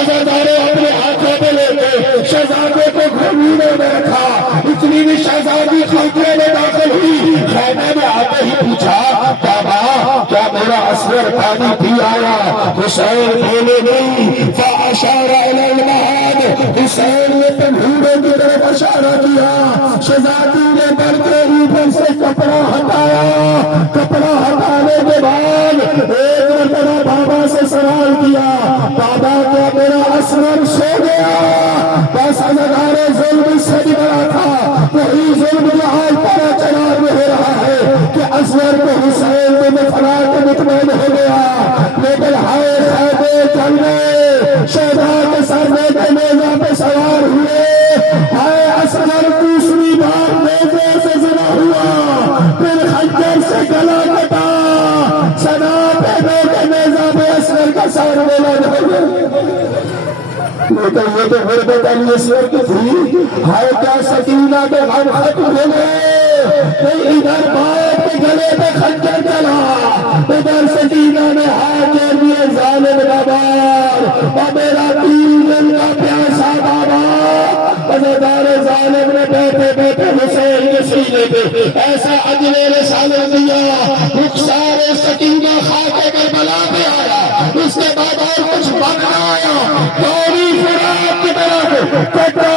عزادارے اپنے ہاتھوں میں لے کے شہزادے کو گھومنے میں رکھا. اتنی بھی شہزادی خیمے میں داخل ہوئی. خیمے میں آتے ہی پوچھا بابا کیا میرا اصغر پانی پی آیا؟ حسین بولے نہیں. فاشار الی المہد، حسین نے تنہورے کی طرف اشارہ کیا. شہزادی نے ڈر کے اوپر سے کپڑا ہٹایا. کپڑا ہٹانے کے بعد ایک مرتبہ بابا سے سوال کیا بابا کیا میرا اصغر سو گیا؟ بس عزادارے ظلم سے بھی بڑا تھا. وہی ظلم جو آج پورا چنار میں ہو رہا ہے کہ اصغر کو حسین میں دفنا کے مطمئن ہو گیا. لیکن ہائے خیبے چل گئے، شہزاد کے سر میں کے نیزہ پہ سوار ہوئے. ہائے اصغر دوسری بار نیزے سے زنا ہوا، پھر خنجر سے گلا کٹا. سنا پہ کے نیزہ پہ اصغر کا سر بلند ہو گیا. لیکن یہ تو غربت علی اصغر کی تھی. ہائے کیا سکینہ کے غم ختم ہو گئے. ادھر باپ کے گلے پہ خنجر چلا، ادھر سکینہ نے ہاتھ جوڑ دیے ظالم بابار اور میرا تین دن کا پیاسا بابا. عزادار ظالم نے بیٹھے بیٹھے حسین کے سینے پہ ایسا اجلے رسالہ دیا. رخسار سکینہ خاک کربلا پہ آیا. اس کے بعد اور کچھ بن نہ آیا. گوری فرات کی طرف کٹا